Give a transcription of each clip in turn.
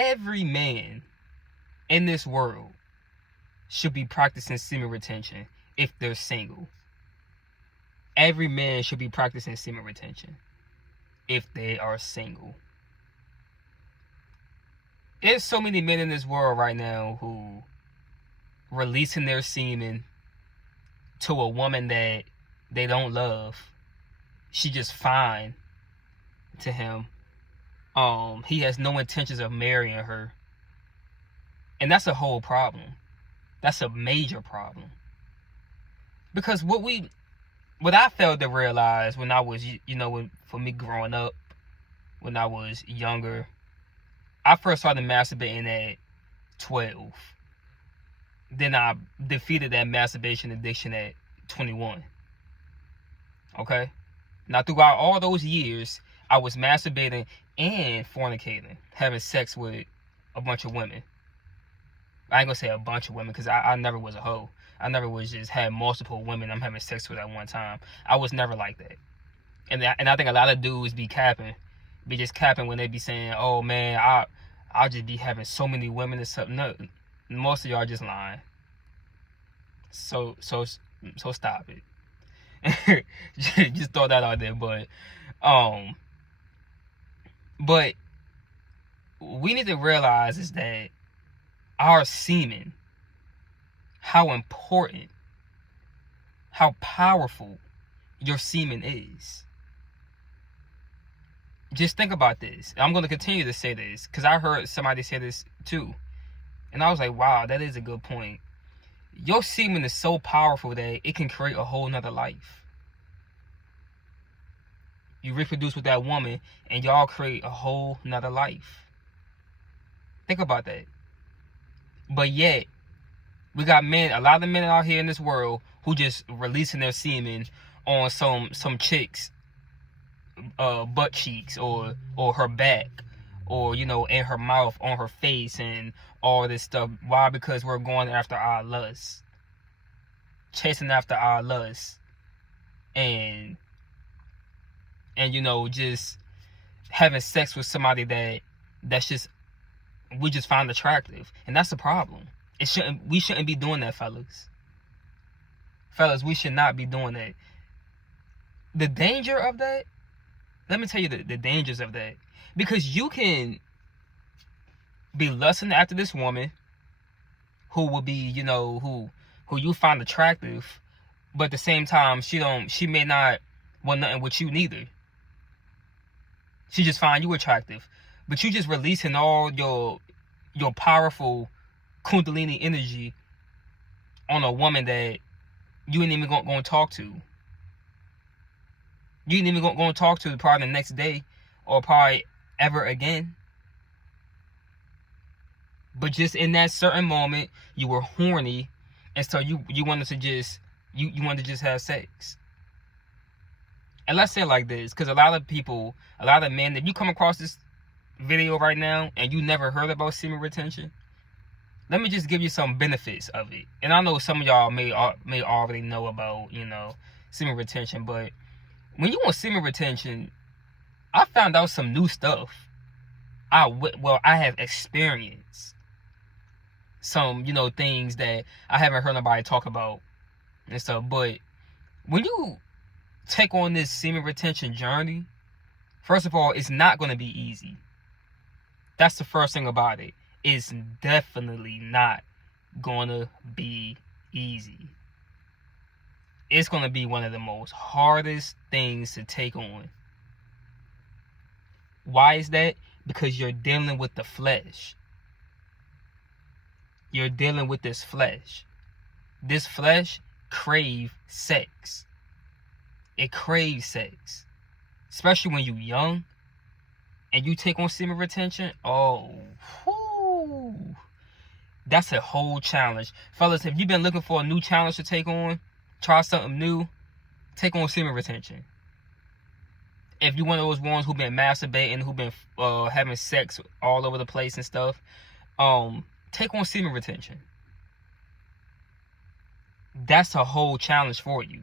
every man in this world should be practicing semen retention if they're single. Every man should be practicing semen retention if they are single. There's so many men in this world right now who releasing their semen to a woman that they don't love. She just fine to him. He has no intentions of marrying her. And that's a whole problem. That's a major problem. Because what I failed to realize when I was, for me growing up, when I was younger, I first started masturbating at 12. Then I defeated that masturbation addiction at 21. Okay? Now, throughout all those years, I was masturbating and fornicating, having sex with a bunch of women. I ain't gonna say a bunch of women because I never was a hoe. I never was just had multiple women I'm having sex with at one time. I was never like that. And I think a lot of dudes be just capping when they be saying, oh man, I'll just be having so many women and stuff. No, most of y'all just lying. So stop it. Just throw that out there. But we need to realize is that our semen, how important, how powerful your semen is. Just think about this. I'm going to continue to say this because I heard somebody say this too. And I was like, wow, that is a good point. Your semen is so powerful that it can create a whole nother life. You reproduce with that woman and y'all create a whole nother life. Think about that. But yet, we got men, a lot of men out here in this world who just releasing their semen on some chicks butt cheeks or her back or in her mouth, on her face, and all this stuff. Why? Because we're going after our lust, chasing after our lust, and just having sex with somebody that's just we just find attractive. And that's the problem. We shouldn't be doing that, fellas. We should not be doing that. The danger of that, let me tell you the dangers of that. Because you can be lusting after this woman who will be, who you find attractive, but at the same time, she may not want nothing with you neither. She just find you attractive. But you just releasing all your powerful Kundalini energy on a woman that you ain't even going to talk to. You ain't even going to talk to probably the next day or probably ever again. But just in that certain moment, you were horny, and so you wanted to just you wanted to just have sex. And let's say it like this, because a lot of men, if you come across this video right now and you never heard about semen retention, let me just give you some benefits of it. And I know some of y'all may already know about semen retention, but when you want semen retention, I found out some new stuff. I have experienced some things that I haven't heard nobody talk about and stuff. But when you take on this semen retention journey, first of all, it's not going to be easy. That's the first thing about it. It's definitely not going to be easy. It's going to be one of the most hardest things to take on. Why is that? Because you're dealing with the flesh. You're dealing with this flesh. This flesh craves sex. It craves sex. Especially when you're young and you take on semen retention. Oh, whoo, that's a whole challenge. Fellas, if you've been looking for a new challenge to take on, try something new, take on semen retention. If you're one of those ones who've been masturbating, who've been having sex all over the place and stuff, take on semen retention. That's a whole challenge for you.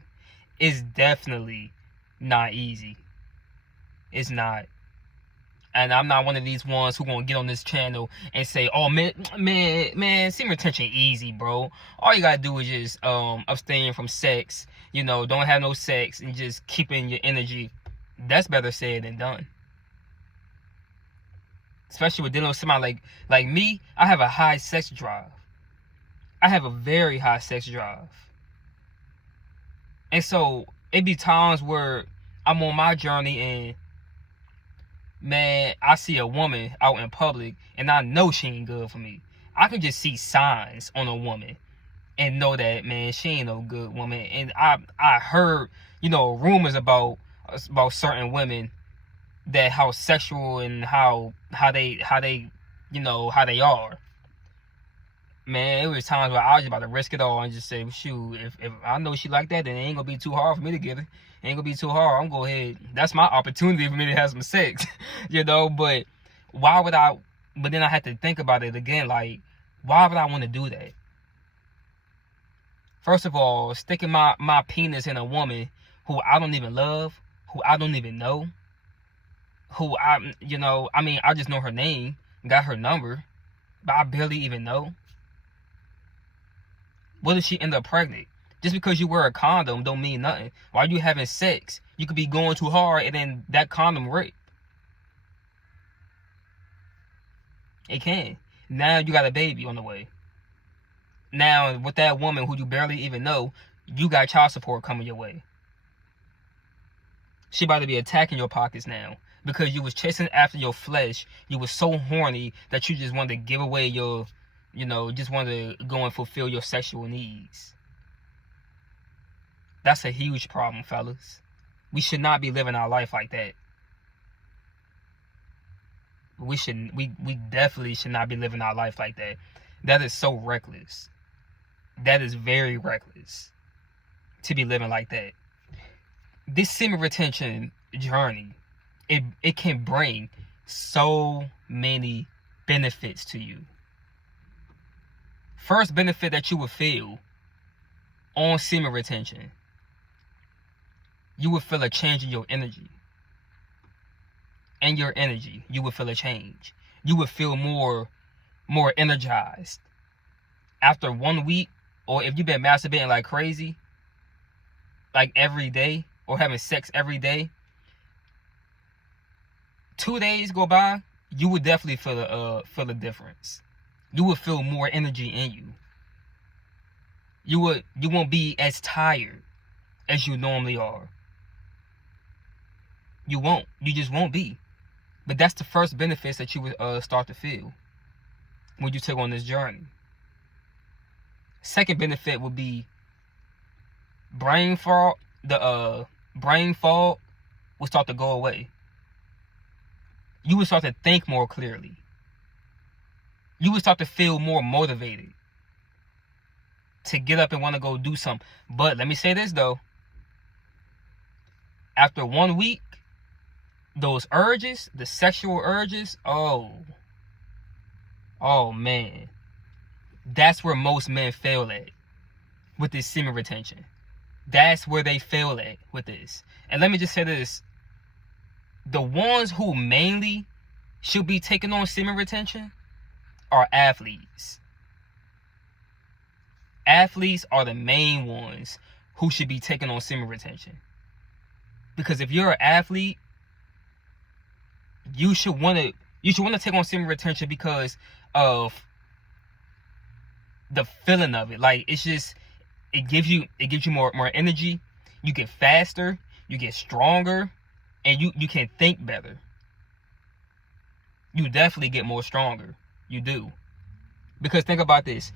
It's definitely not easy. It's not. And I'm not one of these ones who gonna get on this channel and say, oh man, semen retention easy, bro. All you gotta do is just abstain from sex, you know, don't have no sex, and just keeping your energy. That's better said than done. Especially with dealing with somebody like me. I have a high sex drive. I have a very high sex drive. And so it be times where I'm on my journey and, man, I see a woman out in public and I know she ain't good for me. I can just see signs on a woman and know that, man, she ain't no good woman. And I heard, you know, rumors about certain women, that how sexual and how they you know, how they are. Man, it was times where I was about to risk it all and just say, shoot, if I know she like that, then it ain't gonna be too hard for me to get her. It ain't gonna be too hard. I'm gonna go ahead. That's my opportunity for me to have some sex, you know. But why would I? But then I had to think about it again. Like, why would I want to do that? First of all, sticking my penis in a woman who I don't even love, who I don't even know, who I just know her name, got her number, but I barely even know. What if she end up pregnant? Just because you wear a condom don't mean nothing. While you having sex, you could be going too hard and then that condom rip. It can. Now you got a baby on the way. Now with that woman who you barely even know, you got child support coming your way. She about to be attacking your pockets now because you was chasing after your flesh. You was so horny that you just wanted to give away your, you know, just wanted to go and fulfill your sexual needs. That's a huge problem, fellas. We should not be living our life like that. We definitely should not be living our life like that. That is so reckless. That is very reckless to be living like that. This semen retention journey, it can bring so many benefits to you. First benefit that you will feel on semen retention, you will feel a change in your energy. And your energy, you will feel a change. You will feel more energized. After 1 week, or if you've been masturbating like crazy, like every day, or having sex every day, 2 days go by, you would definitely feel a difference. You will feel more energy in you. You won't be as tired as you normally are. You won't. You just won't be. But that's the first benefits that you would start to feel when you take on this journey. Second benefit would be brain fog. The brain fog will start to go away. You will start to think more clearly. You will start to feel more motivated to get up and want to go do something. But let me say this though. After 1 week, those urges, the sexual urges, oh man. That's where most men fail at with this semen retention. That's where they fail at with this. And let me just say this. The ones who mainly should be taking on semen retention are athletes. Athletes are the main ones who should be taking on semen retention. Because if you're an athlete, you should want to take on semen retention because of the feeling of it. Like, it's just, it gives you more energy. You get faster, you get stronger, and you can think better. You definitely get more stronger. You do. Because think about this.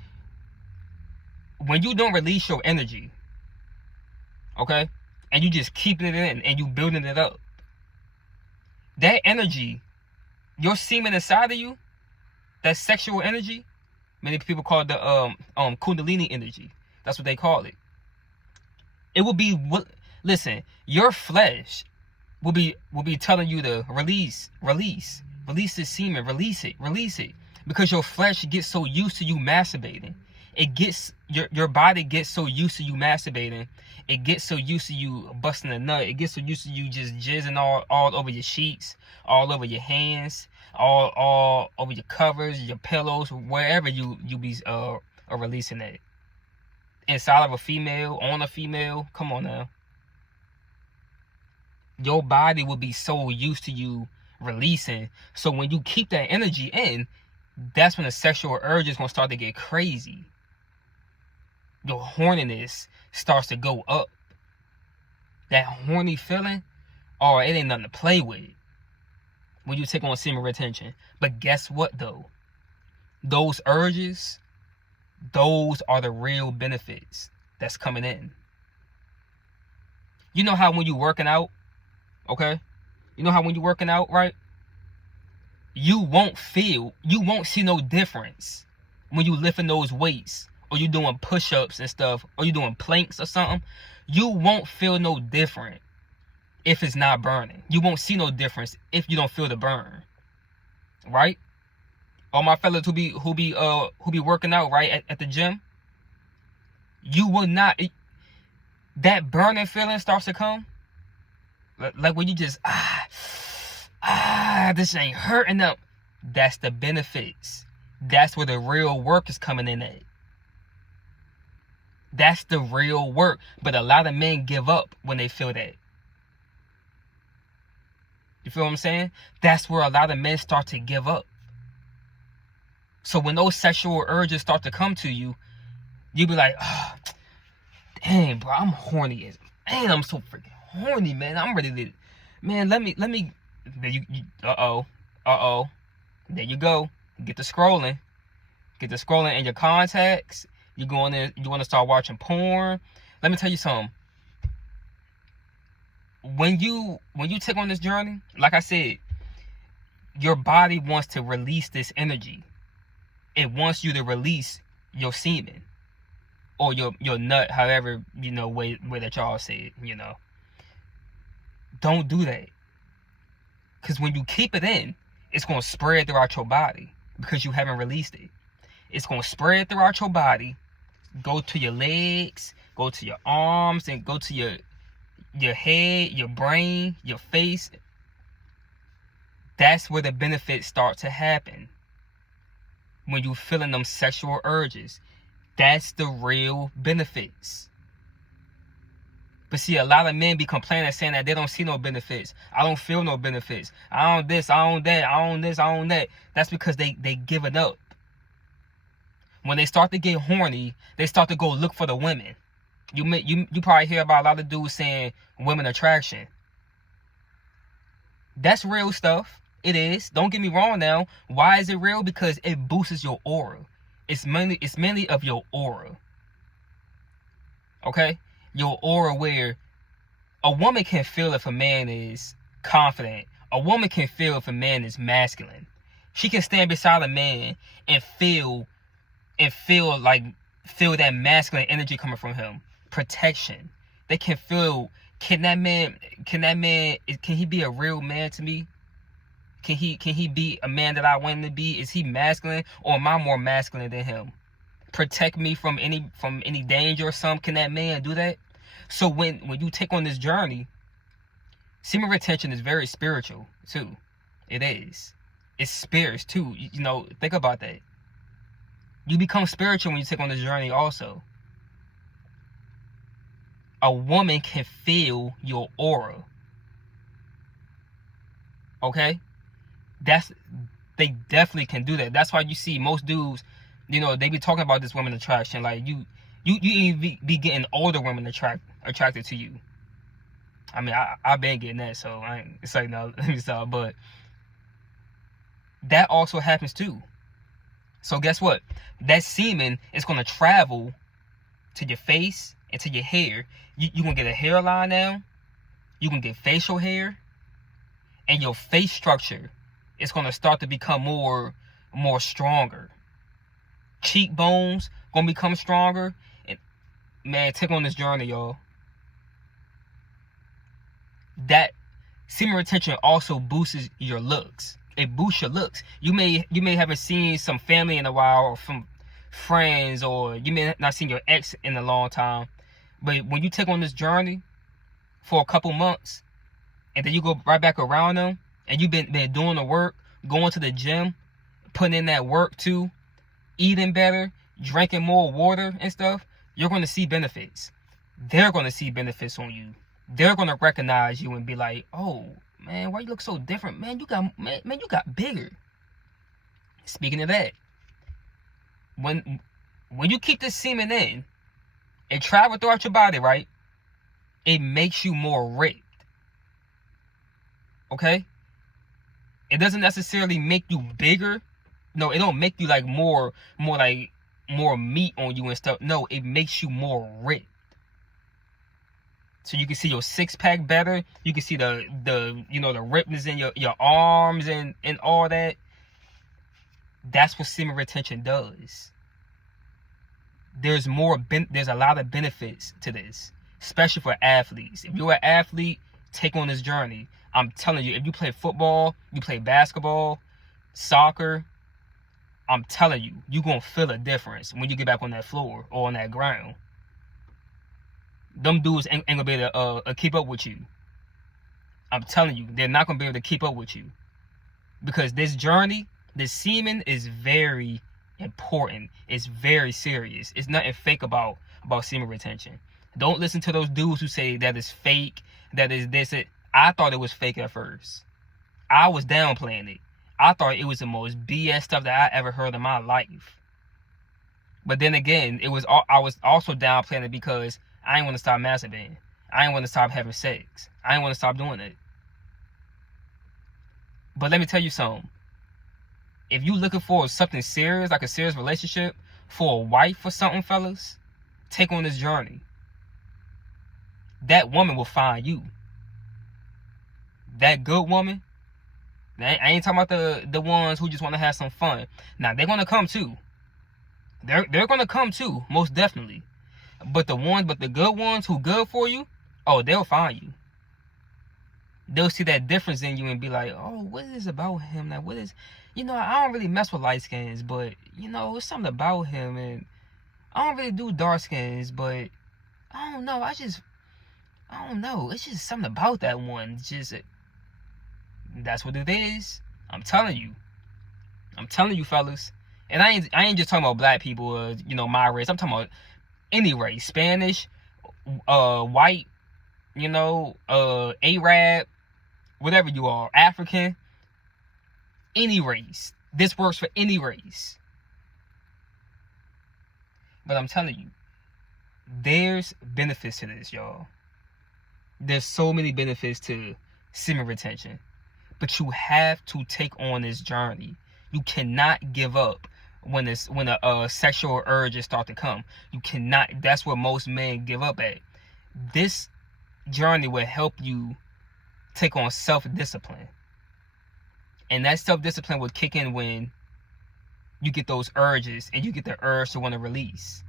When you don't release your energy, okay, and you just keeping it in and you building it up, that energy, your semen inside of you, that sexual energy, many people call it the kundalini energy. That's what they call it. It will be, listen, your flesh will be telling you to release the semen, release it, because your flesh gets so used to you masturbating. It gets your body gets so used to you masturbating, it gets so used to you busting a nut. It gets so used to you just jizzing all over your sheets, all over your hands, all over your covers, your pillows, wherever you be releasing it. Inside of a female, on a female. Come on now. Your body will be so used to you releasing. So when you keep that energy in, that's when the sexual urge is going to start to get crazy. Your horniness starts to go up. That horny feeling, oh, it ain't nothing to play with when you take on semen retention. But guess what though? Those urges, those are the real benefits that's coming in. You know how when you're working out, okay? You know how when you're working out, right? You won't see no difference when you lifting those weights, or you doing push-ups and stuff, or you doing planks or something. You won't feel no different if it's not burning. You won't see no difference if you don't feel the burn, right? All my fellas who be working out, right, at the gym, you will not. That burning feeling starts to come, like when you just this ain't hurting up. That's the benefits. That's where the real work is coming in at. That's the real work. But a lot of men give up when they feel that. You feel what I'm saying? That's where a lot of men start to give up. So when those sexual urges start to come to you, you be like, oh, dang, bro, I'm horny as man. I'm so freaking horny, man. I'm ready to, man. Let me. There there you go. Get the scrolling in your contacts. You go in there. You want to start watching porn. Let me tell you something. When you take on this journey, like I said, your body wants to release this energy. It wants you to release your semen or your nut, however, way that y'all say it, Don't do that. Because when you keep it in, it's going to spread throughout your body because you haven't released it. It's going to spread throughout your body, go to your legs, go to your arms, and go to your head, your brain, your face. That's where the benefits start to happen. When you feeling them sexual urges, that's the real benefits. But see, a lot of men be complaining, saying that they don't see no benefits. I don't feel no benefits. I own this, I own that, I own this, I own that. That's because they giving up. When they start to get horny, they start to go look for the women. You probably hear about a lot of dudes saying women attraction. That's real stuff. It is. Don't get me wrong now. Why is it real? Because it boosts your aura. It's mainly of your aura. Okay? Your aura, where a woman can feel if a man is confident. A woman can feel if a man is masculine. She can stand beside a man and feel that masculine energy coming from him. Protection. They can feel, can he be a real man to me? Can he be a man that I want him to be? Is he masculine, or am I more masculine than him? Protect me from any danger or something. Can that man do that? So when you take on this journey, semen retention is very spiritual too. It is. It's spirits too. Think about that. You become spiritual when you take on this journey also. A woman can feel your aura. Okay? They definitely can do that. That's why you see most dudes, they be talking about this woman attraction. Like you even be getting older women attracted to you. I mean, I've been getting that, so I ain't, it's like, no, let me stop. But that also happens too. So guess what? That semen is going to travel to your face and to your hair. You going to get a hairline now. You can get facial hair. And your face structure is going to start to become more stronger. Cheekbones going to become stronger. And man, take on this journey, y'all. That semen retention also boosts your looks. It boosts your looks. You may haven't seen some family in a while, or from friends, or you may not seen your ex in a long time. But when you take on this journey for a couple months, and then you go right back around them, and you've been doing the work, going to the gym, putting in that work too, eating better, drinking more water and stuff, you're going to see benefits. They're going to see benefits on you. They're going to recognize you and be like, oh, man, why you look so different? Man, you got bigger. Speaking of that, when you keep this semen in, it travels throughout your body, right? It makes you more ripped. Okay? It doesn't necessarily make you bigger. No, it don't make you like more meat on you and stuff. No, it makes you more ripped. So you can see your six-pack better. You can see the rippedness in your arms and all that. That's what semen retention does. There's a lot of benefits to this, especially for athletes. If you're an athlete, take on this journey. I'm telling you, if you play football, you play basketball, soccer, I'm telling you, you're going to feel a difference when you get back on that floor or on that ground. Them dudes ain't going to be able to keep up with you. I'm telling you, they're not going to be able to keep up with you. Because this journey, this semen is very important. It's very serious. It's nothing fake about semen retention. Don't listen to those dudes who say that it's fake, that is this. I thought it was fake at first. I was downplaying it. I thought it was the most BS stuff that I ever heard in my life. But then again, I was also downplaying it because I didn't want to stop masturbating. I didn't want to stop having sex. I didn't want to stop doing it. But let me tell you something. If you looking for something serious, like a serious relationship, for a wife or something, fellas, take on this journey. That woman will find you. That good woman. I ain't talking about the ones who just want to have some fun. Now, they're going to come too. They're going to come too, most definitely. But the good ones who good for you, oh, they'll find you. They'll see that difference in you and be like, oh, what is about him? Like, what is, I don't really mess with light skins, but, it's something about him. And I don't really do dark skins, but I don't know. I don't know. It's just something about that one. That's what it is. I'm telling you, fellas. And I ain't just talking about black people, my race. I'm talking about any race. Spanish, white, Arab, whatever you are, African, any race. This works for any race. But I'm telling you, there's benefits to this, y'all. There's so many benefits to semen retention. But you have to take on this journey. You cannot give up when a sexual urges start to come. You cannot. That's what most men give up at. This journey will help you take on self-discipline. And that self-discipline will kick in when you get those urges and you get the urge to want to release.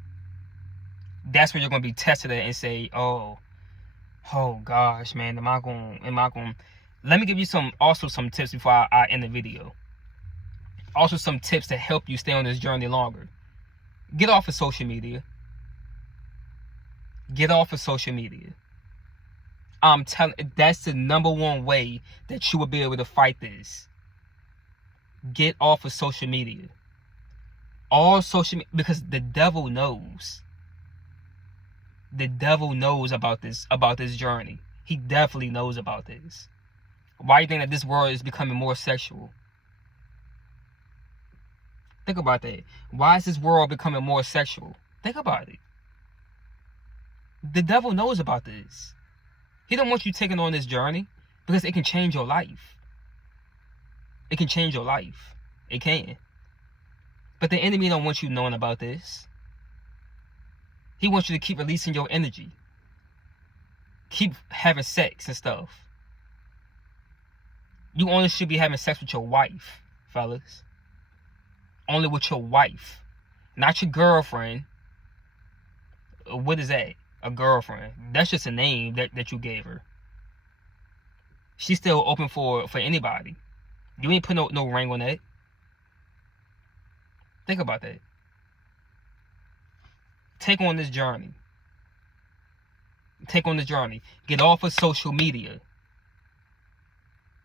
That's when you're going to be tested at and say, oh gosh, man, am I going? Let me give you some tips before I end the video. Also some tips to help you stay on this journey longer. Get off of social media. Get off of social media. I'm telling, that's the number one way that you will be able to fight this. Get off of social media. All social media, because the devil knows. The devil knows about this journey. He definitely knows about this. Why do you think that this world is becoming more sexual? Think about that. Why is this world becoming more sexual? Think about it. The devil knows about this. He don't want you taking on this journey because it can change your life. It can change your life. It can. But the enemy don't want you knowing about this. He wants you to keep releasing your energy. Keep having sex and stuff. You only should be having sex with your wife, fellas. Only with your wife. Not your girlfriend. What is that? A girlfriend. That's just a name that you gave her. She's still open for anybody. You ain't put no ring on that. Think about that. Take on this journey. Take on the journey. Get off of social media.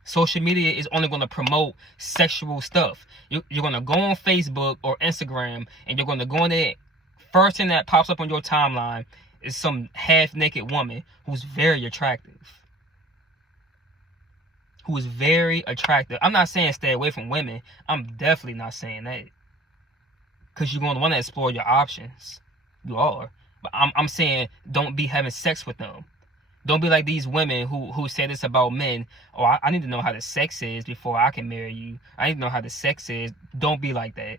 Social media is only going to promote sexual stuff. You're going to go on Facebook or Instagram, and you're going to go in there. First thing that pops up on your timeline is some half-naked woman who's very attractive. Who is very attractive. I'm not saying stay away from women. I'm definitely not saying that. Because you're going to want to explore your options. You are. But I'm saying don't be having sex with them. Don't be like these women who say this about men. Oh, I need to know how the sex is before I can marry you. I need to know how the sex is. Don't be like that.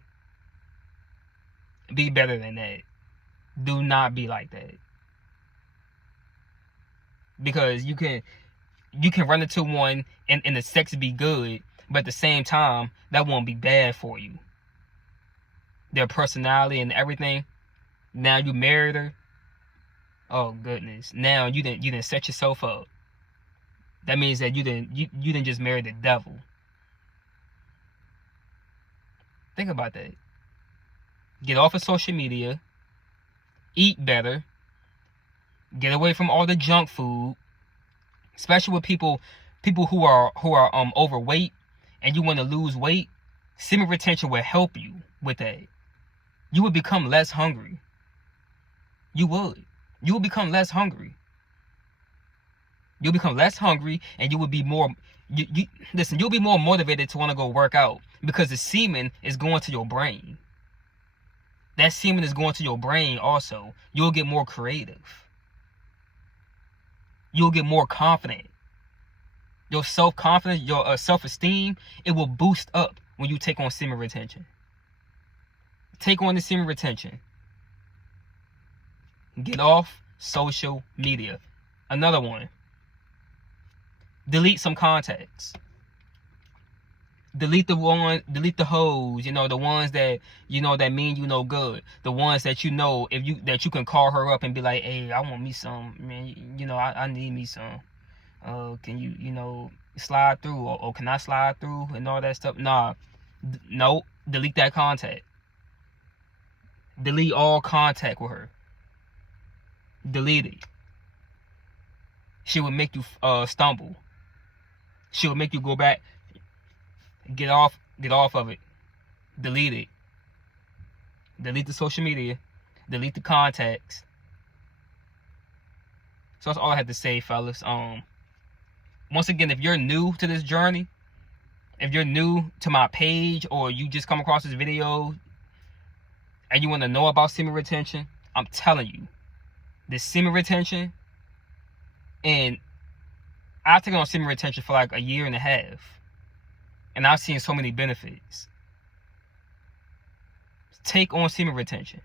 Be better than that. Do not be like that. Because you can run into one and the sex be good, but at the same time, that won't be bad for you. Their personality and everything. Now you married her. Oh goodness! Now you didn't set yourself up. That means that you didn't just marry the devil. Think about that. Get off of social media. Eat better. Get away from all the junk food, especially with people who are overweight and you want to lose weight. Semen retention will help you with that. You would become less hungry. You would. You will become less hungry. You'll become less hungry, and you will be more. Listen. You'll be more motivated to want to go work out because the semen is going to your brain. That semen is going to your brain also. You'll get more creative. You'll get more confident. Your self-confidence, your self-esteem, it will boost up when you take on semen retention. Take on the semen retention. Get off social media. Another one. Delete some contacts. Delete the hoes, the ones that that mean you no good. The ones that that you can call her up and be like, hey, I want me some, man, I need me some. Can you slide through or can I slide through and all that stuff? Nah. No, delete that contact. Delete all contact with her. Delete it. She will make you stumble. She will make you go back. Get off of it. Delete it. Delete the social media. Delete the contacts. So that's all I have to say, fellas. Once again, if you're new to this journey, if you're new to my page, or you just come across this video and you want to know about semen retention, I'm telling you, this semen retention, and I've taken on semen retention for like a year and a half, and I've seen so many benefits. Take on semen retention.